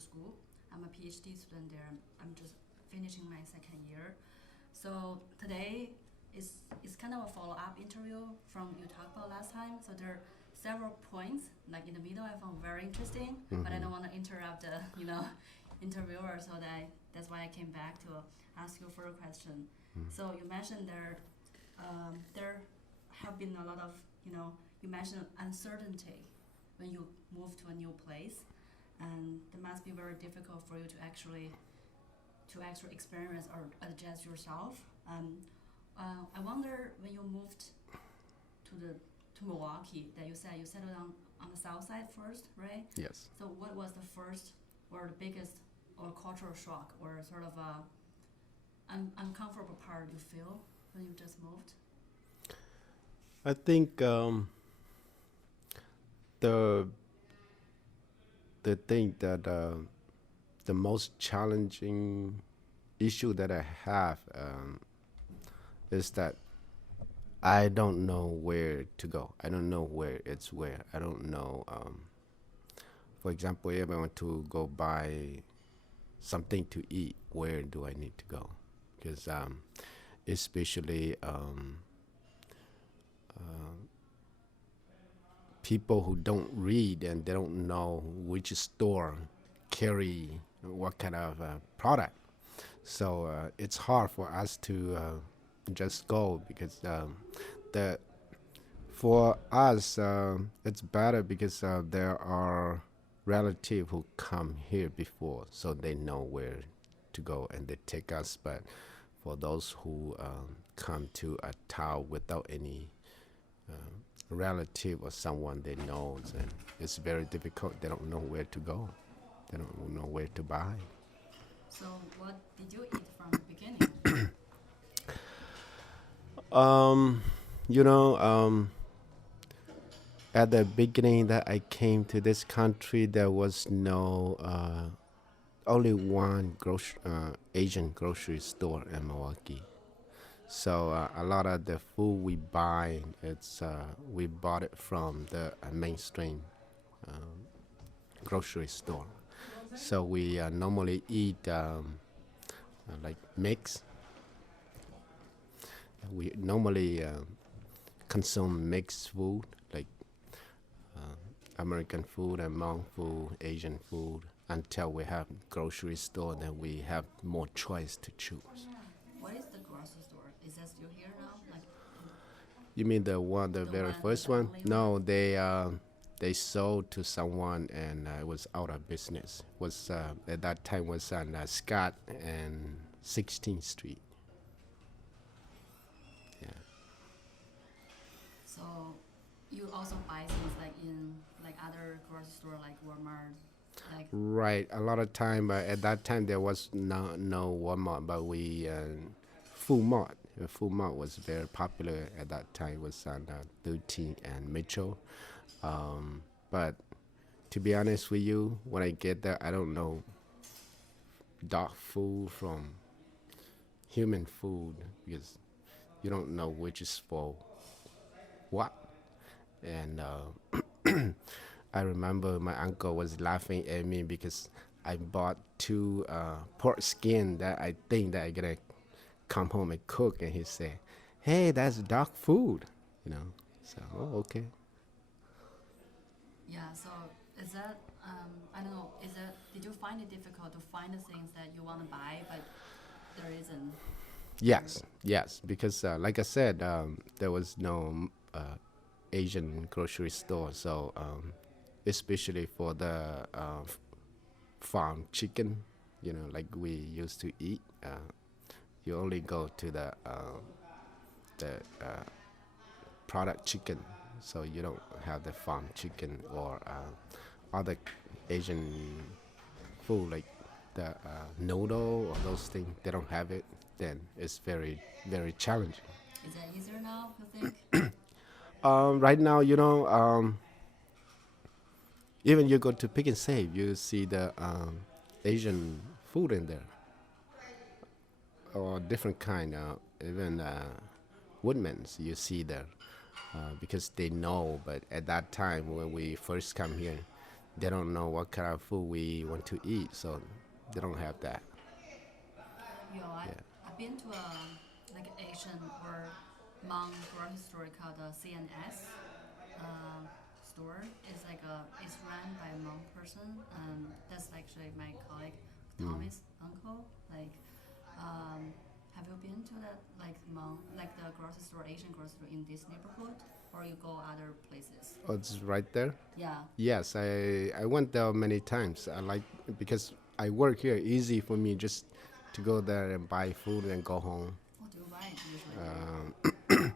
school. I'm a PhD student there. I'm just finishing my second year. So today is kind of a follow-up interview from you talked about last time. So there are several points, like in the middle, I found very interesting, but I don't want to interrupt the interviewer, so that's why I came back to ask you for a question. So you mentioned there have been a lot of you mentioned uncertainty when you move to a new place, and it must be very difficult for you to actually experience or adjust yourself. I wonder when you moved to Milwaukee, that you said you settled on the south side first, right? Yes. So what was the first or the biggest or cultural shock or sort of a uncomfortable part you feel when you just moved? I think the thing that the most challenging issue that I have is that I don't know where to go. I don't know where it's where. I don't know. For example, if I want to go buy something to eat, where do I need to go? Because especially people who don't read and they don't know which store carry what kind of product. So it's hard for us to just go because for us it's better because there are relatives who come here before, so they know where to go and they take us. But for those who come to a town without any relative or someone they know, and it's very difficult. They don't know where to go. They don't know where to buy. So what did you eat from the beginning? At the beginning that I came to this country, there was no only one Asian grocery store in Milwaukee. So a lot of the food we buy, we bought it from the mainstream grocery store. So we normally eat like mix. We normally consume mixed food, like American food and Hmong food, Asian food, until we have grocery store, then we have more choice to choose. What is the grocery store? Is that still here now? You mean the very first one? No, they sold to someone and it was out of business. Was at that time was on Scott and 16th Street. Yeah. So you also buy things like in other grocery store like Walmart, like Right. A lot of time at that time there was no Walmart, but we Full Mart. Full Mart was very popular at that time. It was on 13 and Mitchell. But to be honest with you, when I get there, I don't know dog food from human food because you don't know which is for what. And I remember my uncle was laughing at me because I bought two pork skin that I think that I gotta come home and cook, and he said, "Hey, that's dog food," you know. So, oh, okay. yeah. So is that I don't know. Did you find it difficult to find the things that you want to buy, but there isn't? Yes, because like I said, there was no Asian grocery store, so especially for the farm chicken, like we used to eat. You only go to the product chicken, so you don't have the farm chicken or other Asian food like the noodle or those things. They don't have it. Then it's very very challenging. Is that easier now? You think? Right now, even you go to Pick and Save, you see the Asian food in there, or different kind, even Woodman's you see there, because they know. But at that time when we first come here, they don't know what kind of food we want to eat, so they don't have that. Yo, Yeah. I've been to a like Asian or Hmong grocery store called CNS store. It's run by a Hmong person. That's actually my colleague Tommy's uncle. Have you been to that like Hmong like the grocery store Asian grocery store in this neighborhood, or you go other places? Oh, it's right there. Yeah. Yes, I went there many times. I like because I work here. Easy for me just to go there and buy food and go home. What do you buy usually?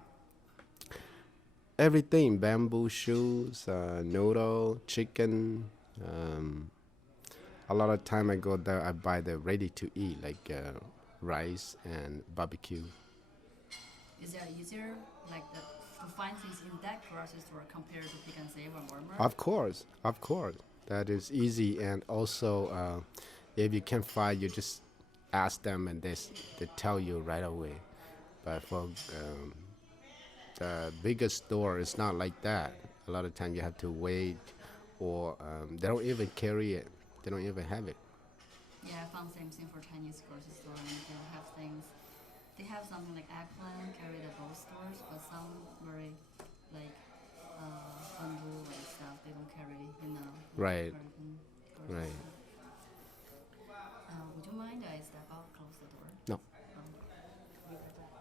Everything: bamboo shoes, noodle, chicken. Um, a lot of time I go there. I buy the ready to eat like rice and barbecue. Is that easier to find things in that grocery store compared to Pick and Save or Walmart? Of course, that is easy. And also, if you can't find, you just ask them and they tell you right away. But for the biggest store, it's not like that. A lot of time you have to wait, or they don't even carry it. They don't even have it. Yeah, I found same thing for Chinese grocery store, and they don't have things. They have something like eggplant carried at both stores, but some very like bamboo and stuff they don't carry in a Right, American grocery right. store. Would you mind I step out, close the door? No. Be right back.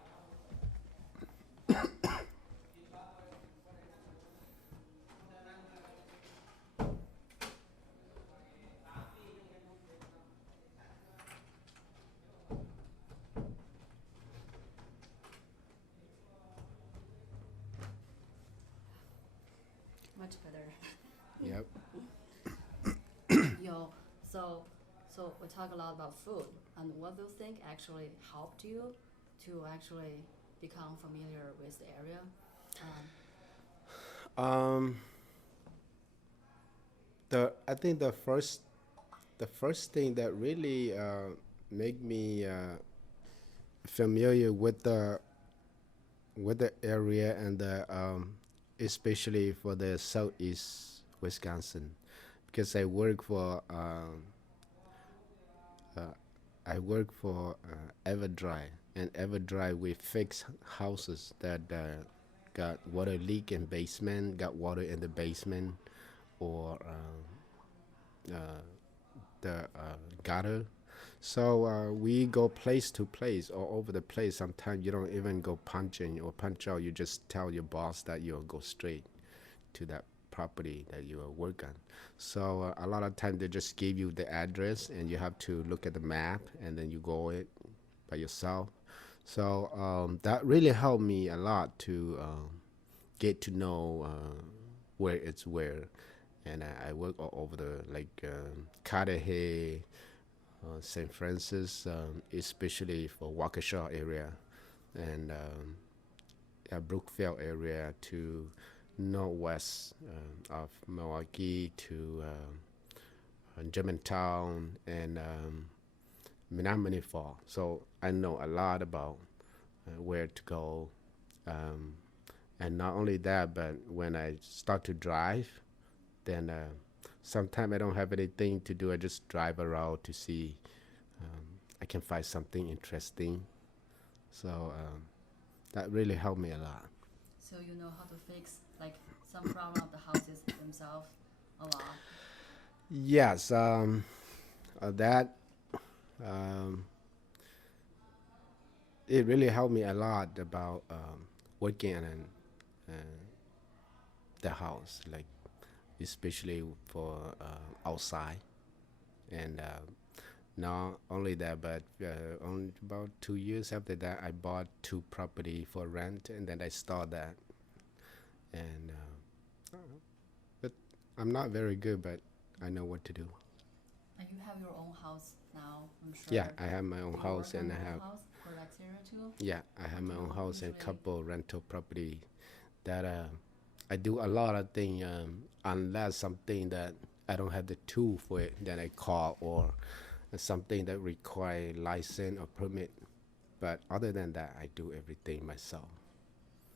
Much better. Yep. Yo, so we talk a lot about food, and what do you think actually helped you to actually become familiar with the area? Um, I think the first thing that really made me familiar with the area and the especially for the southeast Wisconsin, because I work for Everdry, and Everdry we fix houses that got water leak in basement, got water in the basement, or the gutter. So we go place to place all over the place. Sometimes you don't even go punch in or punch out. You just tell your boss that you'll go straight to that property that you will work on. So a lot of times they just give you the address and you have to look at the map and then you go it by yourself. So that really helped me a lot to get to know where it's where. And I work all over the Cudahy, St. Francis, especially for Waukesha area, and Brookfield area to northwest of Milwaukee to Germantown and Menominee Falls. So I know a lot about where to go. And not only that, but when I start to drive, then sometimes I don't have anything to do. I just drive around to see I can find something interesting. So that really helped me a lot. So you know how to fix like some problem of the houses themselves a lot. Yes, that it really helped me a lot about working in the house, like especially for outside. And not only that, but only about 2 years after that, I bought two property for rent, and then I started that. And but I'm not very good, but I know what to do. And you have your own house now, I'm sure. Yeah, I have my own Do you house, work on and I your own have house for that area too? yeah, I have my own house and Usually- couple rental property that I do a lot of things unless something that I don't have the tool for it, then I call, or something that require license or permit. But other than that, I do everything myself.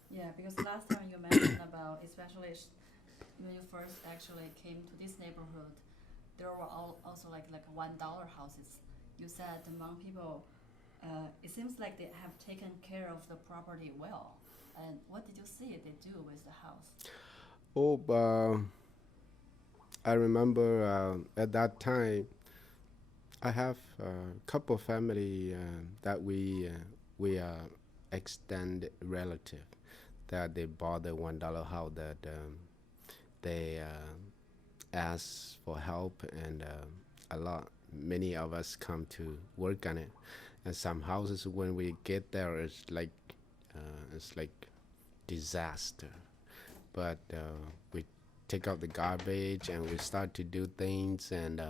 Yeah, because last time you mentioned about especially when you first actually came to this neighborhood, there were also like $1 houses. You said among people, it seems like they have taken care of the property well. And what did you see they do with the house? Oh, I remember at that time I have a couple family that we are extended relative that they bought the $1 house that they asked for help and a lot many of us come to work on it, and some houses when we get there it's like disaster, but we take out the garbage and we start to do things, and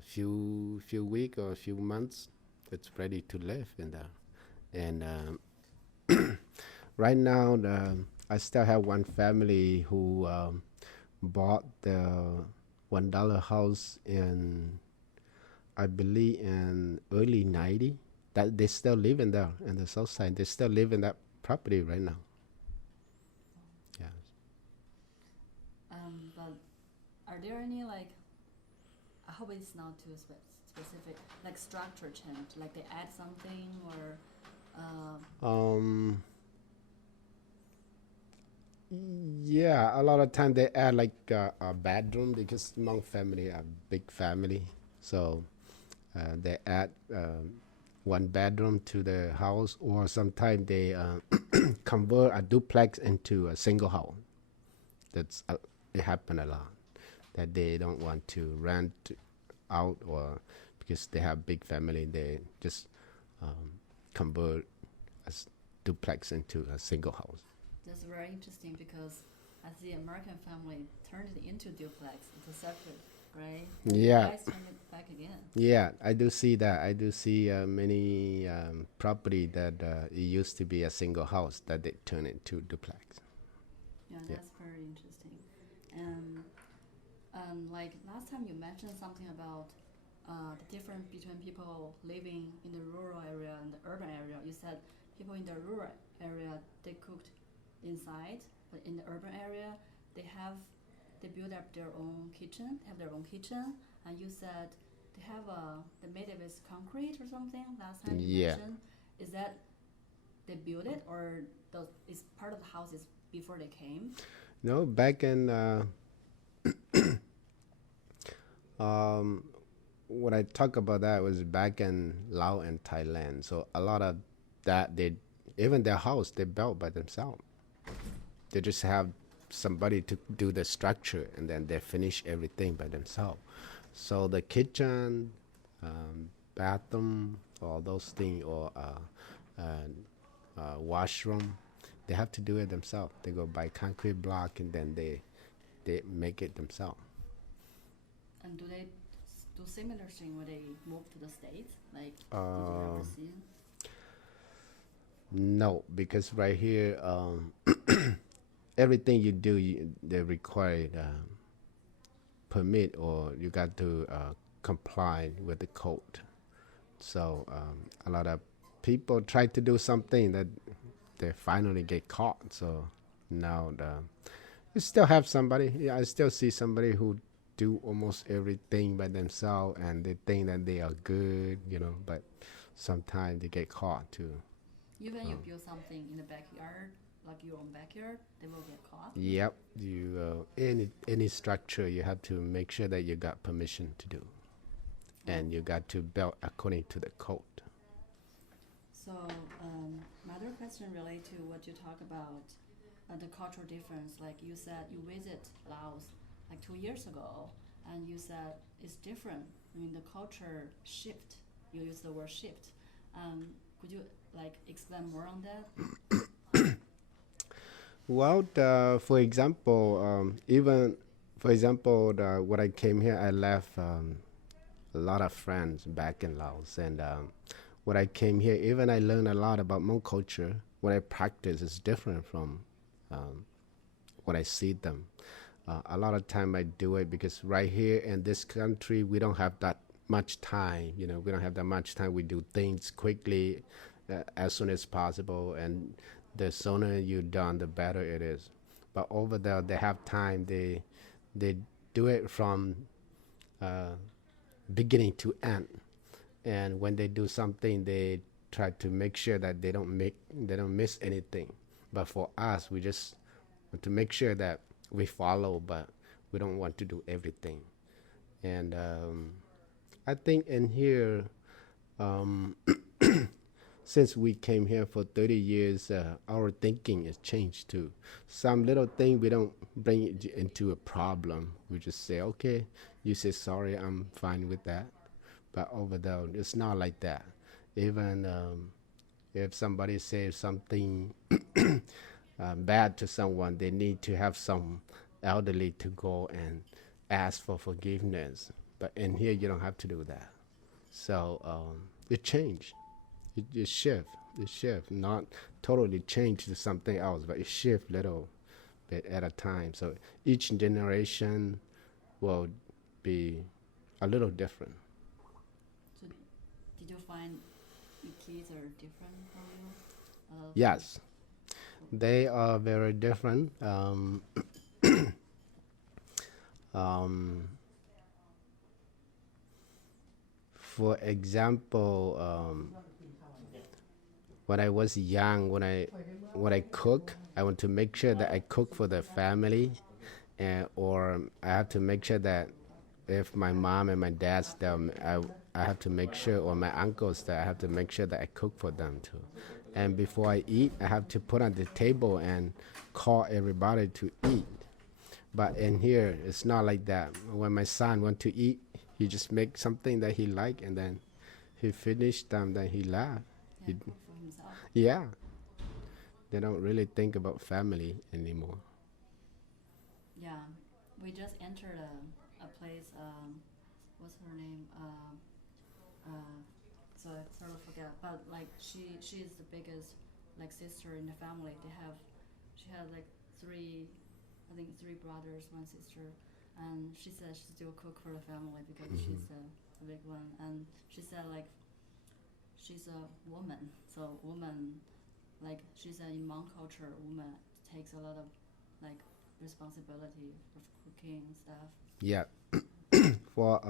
few week or a few months it's ready to live in there. And right now I still have one family who bought the $1 house in, I believe, in early 90, that they still live in there in the south side. They still live in that property right now. Yeah. But are there any like, I hope it's not too specific, like structure change, like they add something or Yeah, a lot of time they add like a bedroom because Hmong family a big family, so they add one bedroom to the house, or sometimes they convert a duplex into a single house. That's it happen a lot that they don't want to rent out, or because they have big family they just convert a duplex into a single house. that's very interesting because I see American family turned it into duplex, it's a separate, right? And you Yeah. guys turned it back again. Yeah, I do see that. I do see many property that it used to be a single house that they turn into duplex. Yeah, Yeah. that's very interesting. And like last time you mentioned something about the difference between people living in the rural area and the urban area. You said people in the rural area they cooked inside, but in the urban area they build up their own kitchen, have their own kitchen. And you said they made it with concrete or something. Last time you Yeah. mentioned, is that they built it or is part of the houses before they came? No, back in when I talk about that was back in Laos and Thailand. So a lot of that they even their house they built by themselves. They just have somebody to do the structure and then they finish everything by themselves. So the kitchen, bathroom, all those things, or washroom, they have to do it themselves. They go buy concrete block and then they make it themselves. And do they do similar thing when they move to the States? Like, did you ever see? No, because right here, everything you do, they require permit, or you got to comply with the code. So a lot of people try to do something that they finally get caught. So now you still have somebody. Yeah, I still see somebody who do almost everything by themselves, and they think that they are good, but sometimes they get caught too. Even you build something in the backyard, like your own backyard, they will get caught. Yep, you any structure you have to make sure that you got permission to do, and you got to build according to the code. So my other question relate to what you talk about the cultural difference. Like you said, you visit Laos like 2 years ago, and you said it's different. I mean, the culture shift. You use the word shift. Could you like explain more on that? Well, for example, even for example, when I came here, I left a lot of friends back in Laos, and when I came here, even I learned a lot about Hmong culture. What I practice is different from what I see them. A lot of time I do it because right here in this country we don't have that much time. We don't have that much time. We do things quickly, as soon as possible, and the sooner you done, the better it is. but over there they have time. They do it from uh, beginning to end. And when they do something, they try to make sure that they don't miss anything. But for us, we just want to make sure that we follow, but we don't want to do everything. And I think in here, um, since we came here for 30 years, our thinking has changed too. Some little thing we don't bring it into a problem. We just say, okay, you say sorry, I'm fine with that. But over there, it's not like that. Even if somebody says something bad to someone, they need to have some elderly to go and ask for forgiveness. But in here, you don't have to do that. So it changed. It shift. It shift. Not totally change to something else, but it shift little bit at a time. So each generation will be a little different. So did you find your kids are different from you? Yes, they are very different. Um, for example, when I was young, when I cook, I want to make sure that I cook for the family, and or I have to make sure that if my mom and my dad's there, I have to make sure, or my uncles there, I have to make sure that I cook for them too. And before I eat, I have to put on the table and call everybody to eat. But in here, it's not like that. When my son want to eat, he just make something that he like, and then he finished them, then he laugh. Yeah, cook for himself. Yeah, they don't really think about family anymore. Yeah, we just entered a place. What's her name? So I sort of forget. But like she is the biggest like sister in the family. She had like three, I think three brothers, one sister, and she said she still cook for the family because she's the big one. And she said like she's a woman, so woman, like she said in Hmong culture, woman takes a lot of like responsibility of cooking and stuff. Yeah, for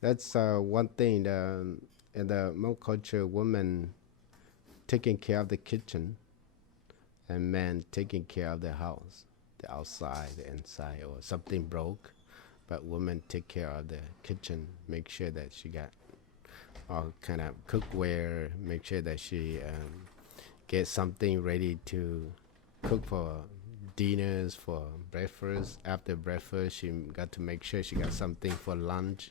that's one thing. In the Hmong culture, women taking care of the kitchen, and men taking care of the house, the outside, the inside, or something broke, but women take care of the kitchen, make sure that she got all kind of cookware, make sure that she gets something ready to cook for dinners, for breakfast. After breakfast, she got to make sure she got something for lunch.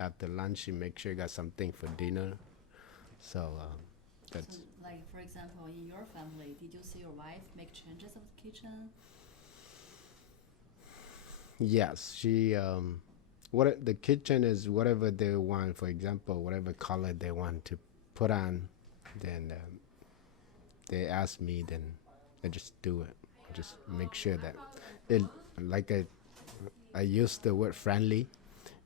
After lunch, she make sure got something for dinner. So that's So, like for example, in your family, did you see your wife make changes of the kitchen? yes. She what the kitchen is whatever they want. For example, whatever color they want to put on, then they ask me. Then I just do it. I just make sure that it like I use the word friendly.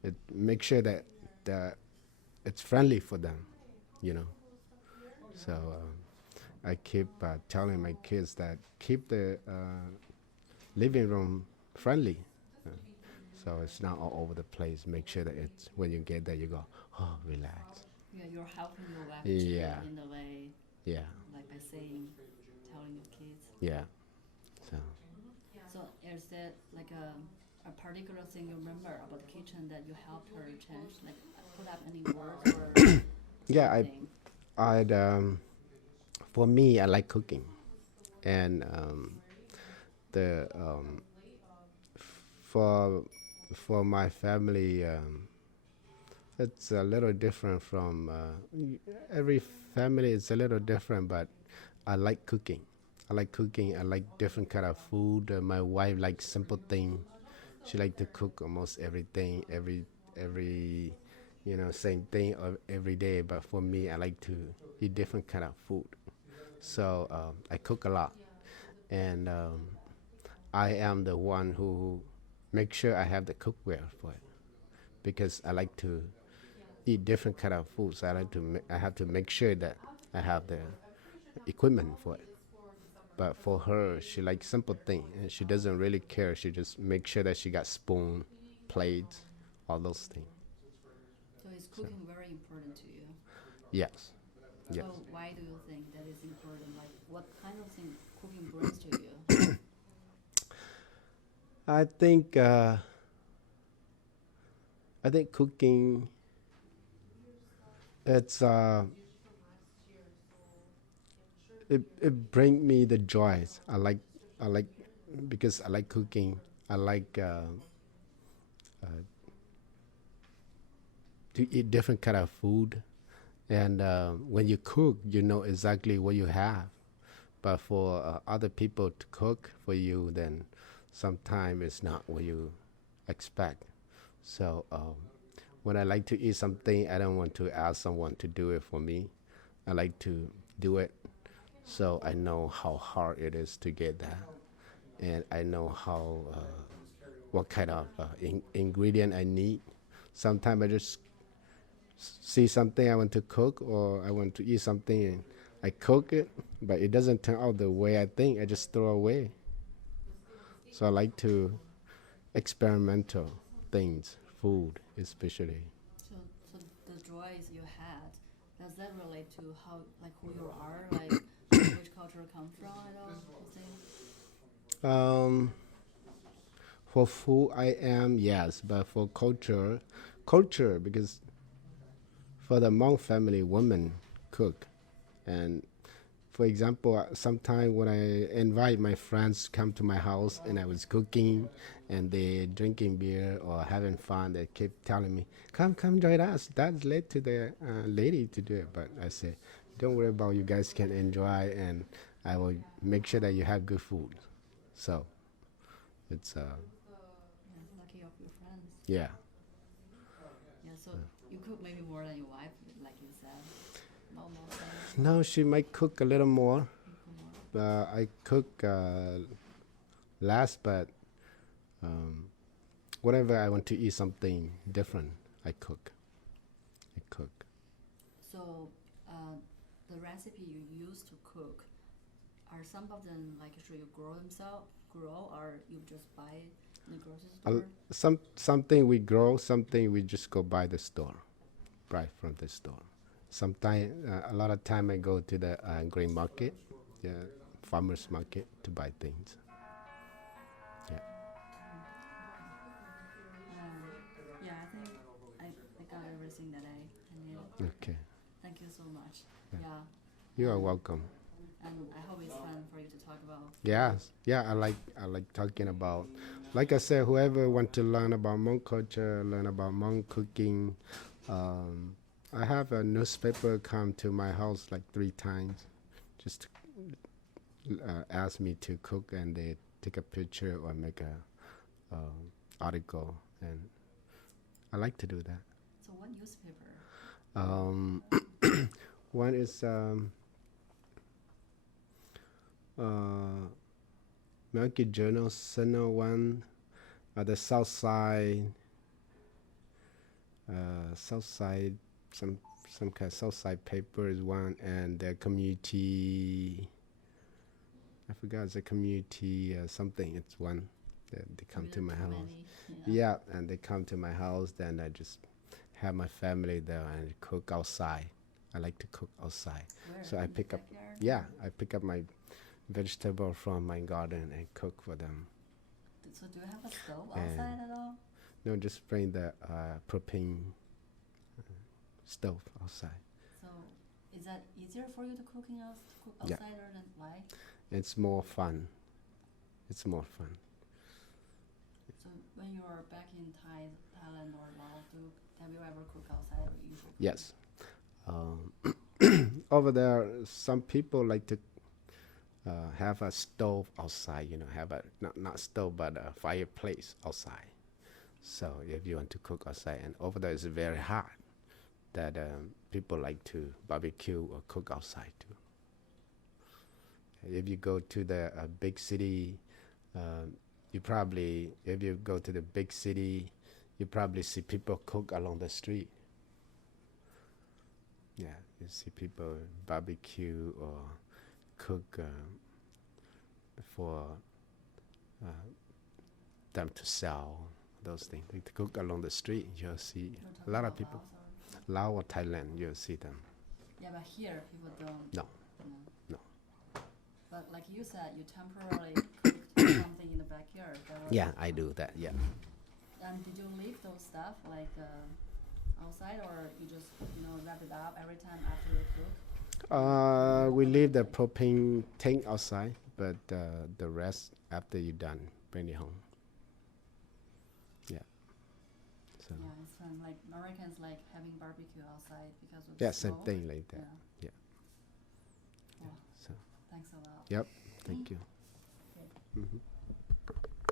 It make sure that the it's friendly for them, you know. So I keep telling my kids that keep the living room friendly. Uh, so it's not all over the place. Make sure that it's when you get there, you go, oh, relax. Yeah, you're helping your wife Yeah, in a way, yeah, like by saying, telling your kids. yeah. So So is there like a particular thing you remember about the kitchen that you helped her change? Like put up any words or yeah, something? I'd for me, I like cooking, and the for for my family. It's a little different from every family. It's a little different, but I like cooking. I like cooking. I like different kind of food. My wife likes simple thing. She like to cook almost everything, every same thing every day. But for me, I like to eat different kind of food. So I cook a lot, and I am the one who make sure I have the cookware for it because I like to eat different kind of foods. I have to make sure that I have the equipment for it. But for her, she likes simple thing, and she doesn't really care. She just make sure that she got spoon, plates, all those things. So is cooking very important to you? Yes, yes. So why do you think that is important? Like what kind of thing cooking brings to you? I think uh, I think cooking it's it bring me the joys. I like because I like cooking. I like to eat different kind of food, and when you cook, you know exactly what you have. But for other people to cook for you, then sometimes it's not what you expect. So when I like to eat something, I don't want to ask someone to do it for me. I like to do it, so I know how hard it is to get that, and I know how what kind of ingredient I need. Sometimes I just see something I want to cook or I want to eat something and I cook it, but it doesn't turn out the way I think. I just throw away. So I like to experimental things, food especially. So, so the joys you had, does that relate to how, like, who you are, like, which culture come from at all? You think? Um, for who I am, yes, but for culture because for the Hmong family, women cook, and for example, sometime when I invite my friends to come to my house and I was cooking and they drinking beer or having fun, they keep telling me, come join us. That's led to the lady to do it. But I say, don't worry about, you guys can enjoy and I will make sure that you have good food. So it's, Yeah, lucky of your friends. yeah. Yeah, so you cook maybe more than your wife, like you said. No more than No, she might cook a little more. you cook more. I cook last, but whenever I want to eat something different, I cook. I cook. So, the recipe you use to cook, are some of them like should you grow, or you just buy it in the grocery store? Something we grow, something we just go buy the store, buy from the store. Sometimes a lot of time I go to the grain market, yeah, farmers market to buy things. Yeah. Yeah, I think I got everything that I need. Okay. Thank you so much. Yeah. Yeah, You are and, welcome. and I hope it's fun for you to talk about. Yeah, yeah. I like talking about. Like I said, whoever want to learn about Hmong culture, learn about Hmong cooking. Um, I have a newspaper come to my house like 3 times, just ask me to cook, and they take a picture or make a article, and I like to do that. So what newspaper? Um, one is American Journal, Sentinel one, the South Side, some kind of South Side paper is one, and the community. I forgot the community something. It's one. They come to my house. Yeah. Yeah, and they come to my house. Then I just have my family there and cook outside. I like to cook outside. Where? So I In the pick up. backyard? Yeah, I pick up my vegetable from my garden and cook for them. So do you have a stove And outside at all? no, just bring the propane stove outside. So is that easier for you to cook Yeah. outside or than why? It's more fun. It's more fun. So when you are back in Thailand or Laos, have you ever cooked outside or usually? Yes. Over there, some people like to have a stove outside. You know, have a not stove but a fireplace outside. So if you want to cook outside, and over there is very hot, that people like to barbecue or cook outside too. If you go to the big city, you probably, if you go to the big city, you probably see people cook along the street. Yeah, you see people barbecue or cook for uh, them to sell those things. They cook along the street. You'll see You're a talking lot of about people. Laos or- Laos or Thailand, you'll see them. Yeah, but here people don't. No. No. No. But like you said, you temporarily cooked something in the backyard. That was- Yeah, I do that. Yeah. And did you leave those stuff like outside, or you just wrap it up every time after you cook? We leave the propane tank outside, but the rest after you're done, bring it home. Yeah. So Yeah, it's fun. Like Americans like having barbecue outside because of yeah, the same smoke. thing like that. Yeah. Yeah. Cool. So Thanks a lot. yep. Thank you. Okay. Hmm